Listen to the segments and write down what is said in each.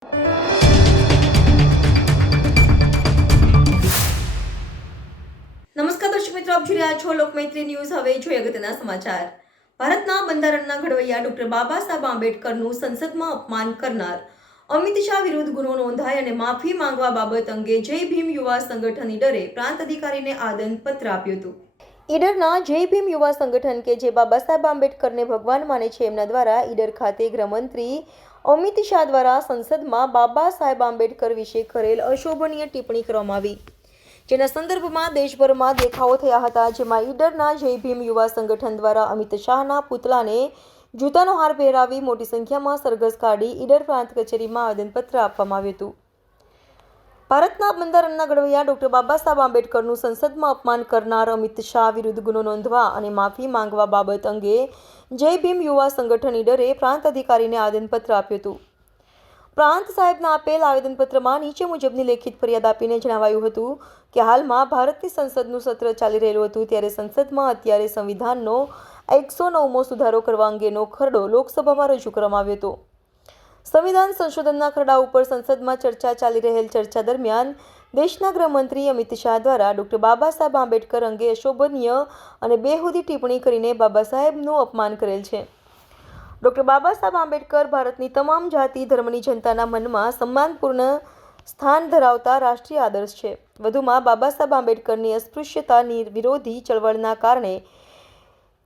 નમસ્કાર દર્શક મિત્રો, આપ જોઈ રહ્યા છો લોકમૈત્રી ન્યૂઝ। હવે જોઈએ અગત્યના સમાચાર। ભારતના બંધારણના ઘડવૈયા ડોક્ટર બાબા સાહેબ આંબેડકરનું સંસદમાં અપમાન કરનાર અમિત શાહ વિરુદ્ધ ગુનો નોંધાય અને માફી માંગવા બાબત અંગે જય ભીમ યુવા સંગઠન ઈડરે પ્રાંત અધિકારીને આવેદનપત્ર આપ્યું હતું। ઈડરના જય ભીમ યુવા સંગઠન કે જે બાબા સાહેબ આંબેડકરને ભગવાન માને છે એમના દ્વારા ઈડર ખાતે ગૃહમંત્રી અમિત શાહ દ્વારા સંસદમાં બાબા સાહેબ આંબેડકર વિશે કરેલ અશોભનીય ટિપ્પણી કરવામાં આવી, જેના સંદર્ભમાં દેશભરમાં દેખાવો થયા હતા, જેમાં ઈડરના જય ભીમ યુવા સંગઠન દ્વારા અમિત શાહના પુતળાને જૂતાનો હાર પહેરાવી મોટી સંખ્યામાં સરઘસ કાઢી ઈડર પ્રાંત કચેરીમાં આવેદનપત્ર આપવામાં આવ્યું હતું। ભારતના બંધારણના ઘડવૈયા ડોક્ટર બાબા સાહેબ આંબેડકરનું સંસદમાં અપમાન કરનાર અમિત શાહ વિરુદ્ધ ગુનો નોંધવા અને માફી માંગવા બાબત અંગે જય ભીમ યુવા સંગઠન ઈડરે પ્રાંત અધિકારીને આવેદનપત્ર આપ્યું હતું। પ્રાંત સાહેબના આપેલ આવેદનપત્રમાં નીચે મુજબની લેખિત ફરિયાદ આપીને જણાવાયું હતું કે હાલમાં ભારતની સંસદનું સત્ર ચાલી રહેલું હતું, ત્યારે સંસદમાં અત્યારે સંવિધાનનો 109મો સુધારો કરવા અંગેનો ખરડો લોકસભામાં રજૂ કરવામાં આવ્યો હતો। સંવિધાન સંશોધનના ખરડા ઉપર સંસદમાં ચર્ચા ચાલી રહેલ ચર્ચા દરમિયાન દેશના ગૃહમંત્રી અમિત શાહ દ્વારા ડોક્ટર બાબા સાહેબ આંબેડકર અંગે અશોભનીય અને બેહુદી ટિપ્પણી કરીને બાબા સાહેબનું અપમાન કરેલ છે। ડોક્ટર બાબા સાહેબ આંબેડકર ભારતની તમામ જાતિ ધર્મની જનતાના મનમાં સન્માનપૂર્ણ સ્થાન ધરાવતા રાષ્ટ્રીય આદર્શ છે। વધુમાં બાબા સાહેબ આંબેડકરની અસ્પૃશ્યતા વિરોધી ચળવળના કારણે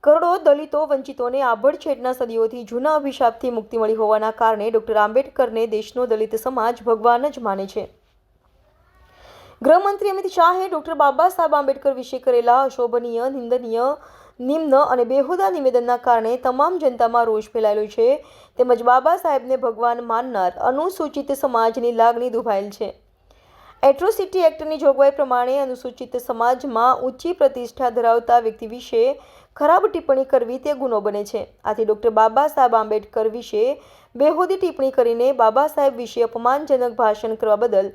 કરોડો દલિતો વંચિતોને આભડછેડના સદીઓથી જૂના અભિશાપથી મુક્તિ મળી હોવાના કારણે ડોક્ટર આંબેડકરને દેશનો દલિત સમાજ ભગવાન જ માને છે। ગૃહમંત્રી અમિત શાહે ડોક્ટર બાબા સાહેબ આંબેડકર વિશે કરેલા અશોભનીય, નિંદનીય, નિમ્ન અને બેહુદા નિવેદનના કારણે તમામ જનતામાં રોષ ફેલાયેલો છે, તેમજ બાબા સાહેબને ભગવાન માનનાર અનુસૂચિત સમાજની લાગણી દુભાયેલ છે। એટ્રોસિટી એક્ટની જોગવાઈ પ્રમાણે અનુસૂચિત સમાજમાં ઊંચી પ્રતિષ્ઠા ધરાવતા વ્યક્તિ વિશે ખરાબ ટિપ્પણી કરવી તે ગુનો બને છે। આથી ડોક્ટર બાબા સાહેબ આંબેડકર વિશે બેહુદી ટિપ્પણી કરીને બાબા સાહેબ વિશે અપમાનજનક ભાષણ કરવા બદલ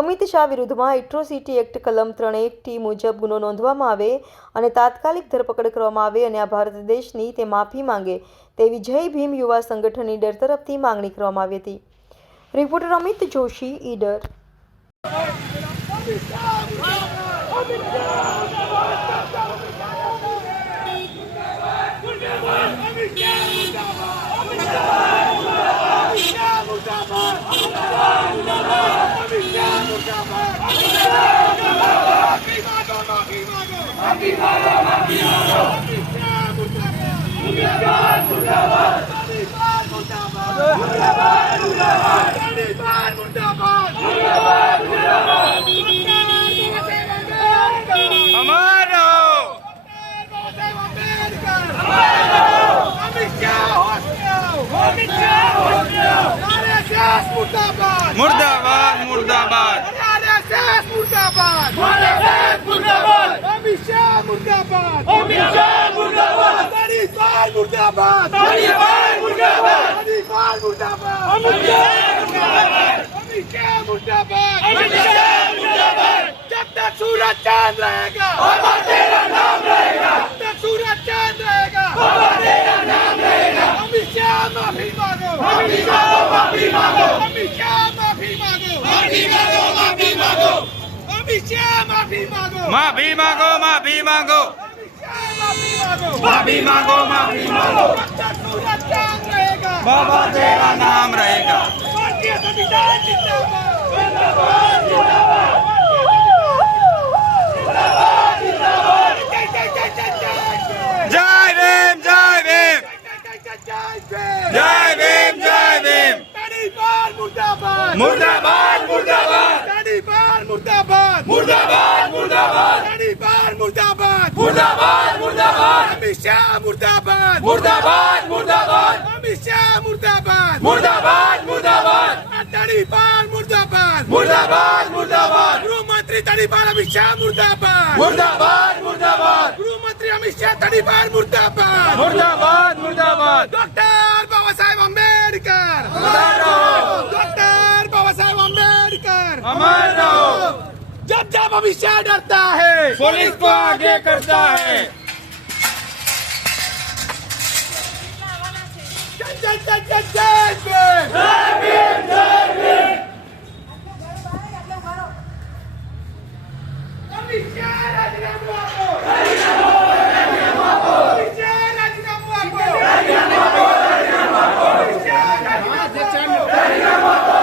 અમિત શાહ વિરુદ્ધમાં એટ્રોસિટી એક્ટ કલમ 3(1) મુજબ ગુનો નોંધવામાં આવે અને તાત્કાલિક ધરપકડ કરવામાં આવે અને આ ભારત દેશની તે માફી માંગે તેવી જય ભીમ યુવા સંગઠન ઈડર તરફથી માંગણી કરવામાં આવી હતી। રિપોર્ટર અમિત જોશી, ઈડર। मुर्दाबाद मुर्दाबाद मुर्दाबाद मुर्दाबाद अमित शाह मुर्दाबाद मुर्दाबाद तालिबान मुर्दाबाद मुर्दाबाद अमित शाह मुर्दाबाद जब तक सूरज चांद रहेगा तेरा नाम रहेगा, जब तक सूरज चांद रहेगा तेरा नाम रहेगा। अमित शाह माफी मांगो, माफी मांगो, माफी मांगो। अमित शाह माफी मांगो, माफी मांगो, माफी मांगो। अमित शाह माफी मांगो, माफी मांगो, माफी मांगो, अमित शाह माफी मांगो, माफी मांगो, माफी मांगो। जब तक सूरज चांद रहेगा बाबा तेरा नाम रहेगा। भारतीय संविधान जिंदाबाद, जिंदाबाद, जिंदाबाद, जिंदाबाद, जय जय जय जय जय जय भीम, जय भीम, जय भीम, जय भीम। तालिबान मुर्दाबाद, मुर्दाबाद मुर्दाबाद तालिबान मुर्दाबाद, मुर्दाबाद मुर्दाबाद तालिबान मुर्दाबाद, मुर्दाबाद मुर्दाबाद अमित शाह मुर्दाबाद, मुर्दाबाद मुर्दाबाद अमित शाह मुर्दाबाद, मुर्दाबाद मुर्दाबाद तालिबान मुर्दाबाद, मुर्दाबाद मुर्दाबाद गृहमंत्री तालिबान अमित शाह मुर्दाबाद, मुर्दाबाद मुर्दाबाद गृहमंत्री अमित शाह तालिबान मुर्दाबाद, मुर्दाबाद मुर्दाबाद डॉक्टर बाबा साहेब आंबेडकर, डॉक्टर बाबा साहेब आंबेडकर, अमर रहो। जब जब अमित शाह डरता है पुलिस को आगे करता है। जय અમિત શાહ રાજીનામું આપો. રાજીનામું આપો. અમિત શાહ રાજીનામું આપો. રાજીનામું આપો. અમિત શાહ રાજીનામું આપો.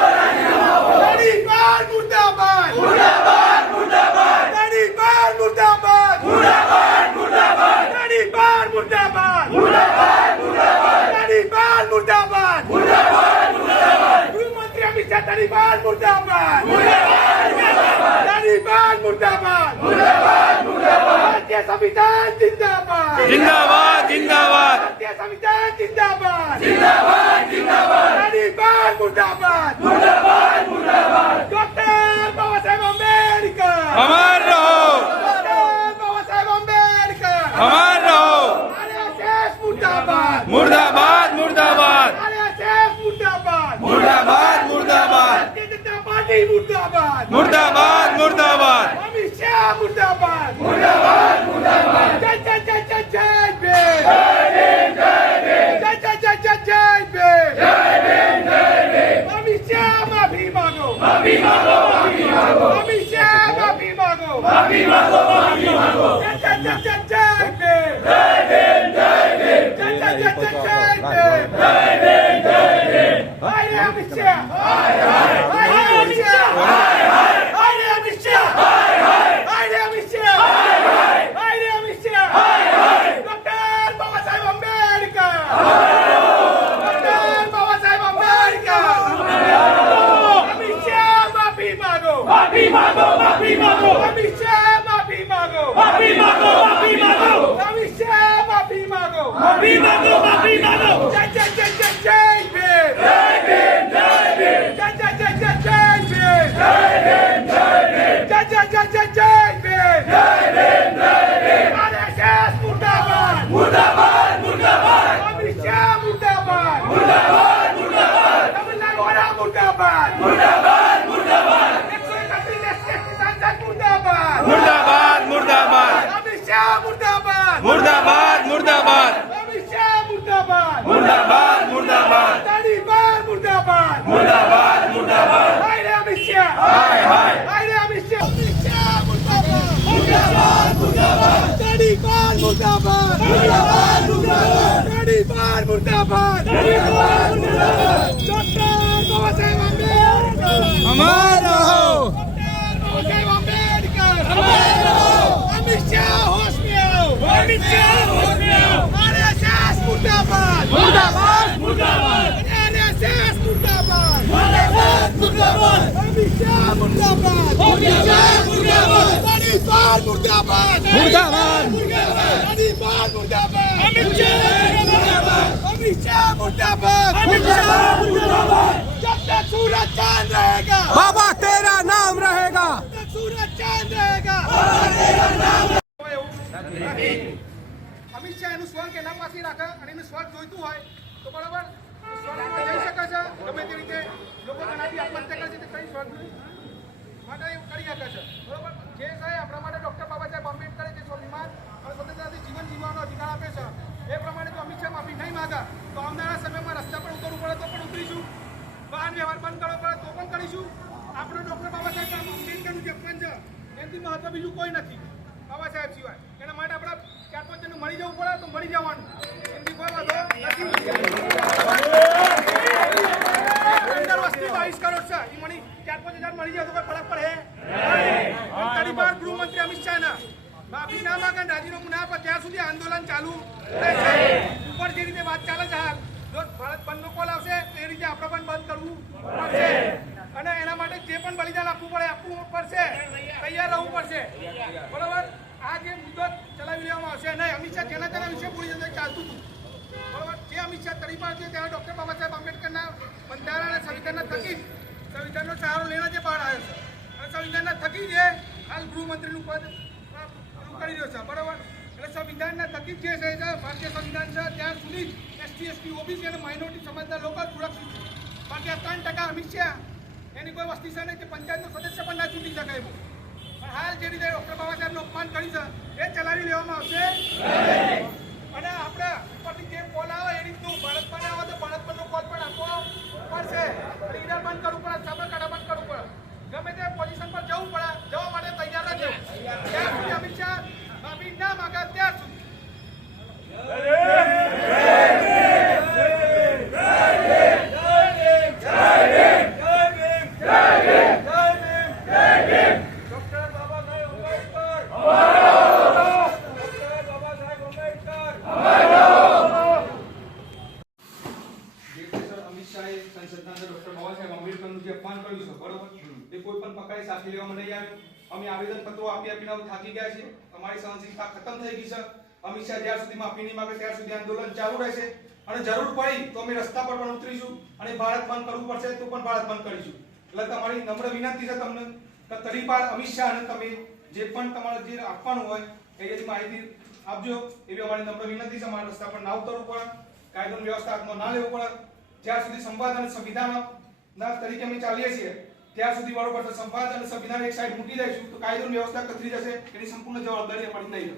તડીપાર મુર્દાબાદ. મુર્દાબાદ મુર્દાબાદ. તડીપાર મુર્દાબાદ. મુર્દાબાદ મુર્દાબાદ. તડીપાર મુર્દાબાદ. મુર્દાબાદ મુર્દાબાદ. તડીપાર મુર્દાબાદ. મુર્દાબાદ મુર્દાબાદ. ગૃહમંત્રી અમિત શાહ તડીપાર મુર્દાબાદ. મુર્દાબાદ મુર્દાબાદ. તડીપાર મુર્દાબાદ. મુર્દાબાદ મુર્દાબાદ. ભારતીય સંવિધાન જિંદાબાદ. जिंदाबाद जिंदाबाद ભારતીય સંવિધાન જિંદાબાદ. જિંદાબાદ જિંદાબાદ. તડીપાર મુર્દાબાદ. મુર્દાબાદ મુર્દાબાદ. ડોક્ટર બાબા સાહેબ આંબેડકર. अमर रहो ડોક્ટર બાબા સાહેબ આંબેડકર. अमर रहो RSS મુર્દાબાદ. मुर्दाबाद मुर्दाबाद RSS મુર્દાબાદ. मुर्दाबाद मुर्दाबाद ભારતીય જનતા પાર્ટી મુર્દાબાદ. मुर्दाबाद मुर्दाबाद અમિત શાહ મુર્દાબાદ. મુર્દાબાદ મુર્દાબાદ. જય જય જય જય જય ભીમ. જય ભીમ જય ભીમ. જય જય જય જય જય ભીમ. જય ભીમ જય ભીમ. અમિત શાહ માફી માંગો. માફી માંગો. માફી માંગો. અમિત શાહ માફી માંગો. માફી માંગો. માફી માંગો. જય જય જય જય જય ભીમ. જય ભીમ જય ભીમ. જય જય જય જય જય ભીમ. જય ભીમ જય ભીમ. હાય અમિત શાહ. હાય હાય. હાય અમિત શાહ. હાય હાય. હાય અમિત શાહ. હાય હાય. હાય અમિત શાહ. હાય હાય. હાય અમિત શાહ. હાય હાય. ડોક્ટર બાબા સાહેબ આંબેડકર. ડોક્ટર બાબા સાહેબ આંબેડકર. અમિત શાહ માફી માંગો. માફી માંગો. માફી માંગો. અમિત શાહ માફી માંગો. માફી માંગો. માફી માંગો. અમિત શાહ માફી માંગો. માફી માંગો. માફી માંગો. જય જય જય જય જય ભીમ. જય ભીમ જય ભીમ. જય જય જય જય જય ભીમ. જય ભીમ જય ભીમ. જય જય જય જય જય ભીમ. જય ભીમ જય ભીમ. RSS મુર્દાબાદ. મુર્દાબાદ મુર્દાબાદ. અમિત શાહ મુર્દાબાદ. મુર્દાબાદ મુર્દાબાદ. તમિલનાડુ વાળા મુર્દાબાદ. મુર્દાબાદ મુર્દાબાદ. 131 સાંસદ મુર્દાબાદ. मुर्दाबाद मुर्दाबाद અમિત શાહ મુર્દાબાદ. मुर्दाबाद मुर्दाबाद અમિત શાહ મુર્દાબાદ. मुर्दाबाद मुर्दाबाद તડીપાર મુર્દાબાદ. मुर्दाबाद मुर्दाबाद હાય રે અમિત શાહ. हाय हाय હાય રે અમિત શાહ. અમિત શાહ મુર્દાબાદ. મુર્દાબાદ મુર્દાબાદ. તડીપાર મુર્દાબાદ. મુર્દાબાદ મુર્દાબાદ. તડીપાર મુર્દાબાદ. તડીપાર મુર્દાબાદ. ડોક્ટર બાબા સાહેબ આંબેડકર. अमर रहो ડોક્ટર બાબા સાહેબ આંબેડકર. અમિત શાહ હોશ में आओ. અમિત શાહ હોશ में आओ. RSS મુર્દાબાદ. મુર્દાબાદ મુર્દાબાદ. RSS મુર્દાબાદ. મુર્દાબાદ મુર્દાબાદ. અમિત શાહ મુર્દાબાદ. અમિત શાહ મુર્દાબાદ. તડીપાર મુર્દાબાદ. मुर्दाबाद તડીપાર મુર્દાબાદ. અમિત શાહ મુર્દાબાદ. અમિત શાહ મુર્દાબાદ. અમિત શાહ મુર્દાબાદ. जब तक सूरज चांद रहेगा बाबा तेरा नाम रहेगा जब तक सूरज चांद रहेगा बाबा तेरा नाम અમિત શાહ એનું સ્વર્ગ એના પાસે રાખે અને એનું સ્વર્ગ જોઈતું હોય તો બરાબર સ્વર્ગમાં જઈ શકે છે ગમે તે રીતે લોકો ઘણાથી આત્મહત્યા કરે છે તે કઈ સ્વર્ગ માટે એવું કરી શકે છે બરાબર જે છે આપણા માટે ડોક્ટર બાબા સાહેબ આંબેડકરે જે સ્વાભિમાન અને સ્વતંત્રતાથી જીવન જીવવાનો અધિકાર આપે છે એ પ્રમાણે જો અમિત શાહ માફી નહીં માંગા તો આવનારા સમયમાં રસ્તા પર ઉતરવું પડે તો પણ ઉતરીશું વાહન વ્યવહાર બંધ કરવો પડે તો પણ કરીશું આપણો ડોક્ટર બાબા સાહેબ આંબેડકરનું જે અપમાન છે એનાથી મહત્વ બીજું કોઈ નથી બાબા સાહેબ સિવાય એના માટે આપણે 4-5 જણને મળી જવું પડે તો મળી જવાનું એનાથી કોઈ વાંધો નથી 15 વર્ષથી 22 કરોડ છે એ મળી 4-5 હજાર મળી જાય તો કોઈ ફરક પડે તડીપાર ગૃહમંત્રી અમિત શાહના માફી ના માંગે રાજીનામું ના આપે ત્યાં સુધી આંદોલન ચાલુ રહેશે ઉપર જે રીતે વાત ચાલે છે હાલ જો ભારત બંધનો કોલ આવશે એ રીતે આપણે પણ બંધ કરવું પડશે અને એના માટે જે પણ બલિદાન આપવું પડશે તૈયાર રહેવું પડશે બરાબર આ જે મુદ્દો ચલાવી લેવામાં આવશે નહીં અમિત શાહ જેના વિશે બોલી જશે ચાલતું હતું બરાબર જે અમિત શાહ તડીપાર છે ત્યારે ડોક્ટર બાબા સાહેબ આંબેડકરના બંધારણ અને સંવિધાનના થકી સંવિધાનનો સહારો લેવા જે બહાર આવ્યો છે અને સંવિધાનના થકી જે હાલ ગૃહમંત્રીનું પદ કરી રહ્યો છે બરાબર એટલે સંવિધાનના થકી જે છે ભારતીય સંવિધાન છે ત્યાં સુધી એસટી એસટી ઓબીસી અને માઇનોરિટી સમાજના લોકો સુરક્ષિત છે બાકી 3% અમિત શાહ એની કોઈ વસ્તી છે નહીં કે પંચાયતનો સદસ્ય પણ ના ચૂંટી શકે એવું પણ હાલ જે રીતે ડોક્ટર બાબા સાહેબનું અપમાન કર્યું છે એ ચલાવી લેવામાં આવશે અને આપણે ઉપરથી જે કોલ આવે એ રીતનું ભારત પર આવે તો ભારત પરનો કોલ પણ આપવો પડશે. રીડર બંધ કરવું પડે, સાબરકાંઠા બંધ કરવું પડે, ગમે તે પોઝિશન પર જવું પડે, જવા માટે તૈયાર રહેજો. જ્યાં સુધી અમિત શાહ માફી ના માંગે ત્યાં સુધી. ડોક્ટર બાબા સાહેબ આંબેડકર અમિત શાહે સંસદના અંદર ડોક્ટર બાબા સાહેબ આંબેડકરનું જે અપમાન કર્યું છે, બરોબર, એ કોઈ પણ પકડાઈ સાથી લેવામાં નહીં આવ્યું. અમે આવેદન પત્રો આપી આપીને થાકી ગયા છે. અમારી સહનશીલતા ખતમ થઈ ગઈ છે. અમિત શાહ જ્યાં સુધી માફી નહીં માંગે ત્યાં સુધી આંદોલન ચાલુ રહેશે અને જરૂર પડી તો અમે રસ્તા પર પણ ઉતરીશું અને ભારત બંધ કરવું પડશે તો પણ ભારત બંધ કરીશું. એટલે તમારી નમ્ર વિનંતી છે તમને કે તરીપાર અમિત શાહ અને તમે જે પણ તમારે જે આપવાનું હોય એ બધી માહિતી આપજો. એવી અમારી નમ્ર વિનંતી છે. અમારા રસ્તા પર ના ઉતરવું પડે, કાયદોની વ્યવસ્થા હાથમાં ના લેવું પડે. જ્યાં સુધી સંવાદ અને સંવિધાનના તરીકે અમે ચાલીએ છીએ ત્યાં સુધી બરોબર છે. સંવાદ અને સંવિધાન એક સાઈડ મૂકી દઈશું તો કાયદોની વ્યવસ્થા કથળી જશે. એની સંપૂર્ણ જવાબદારી અમારી નહીં લે.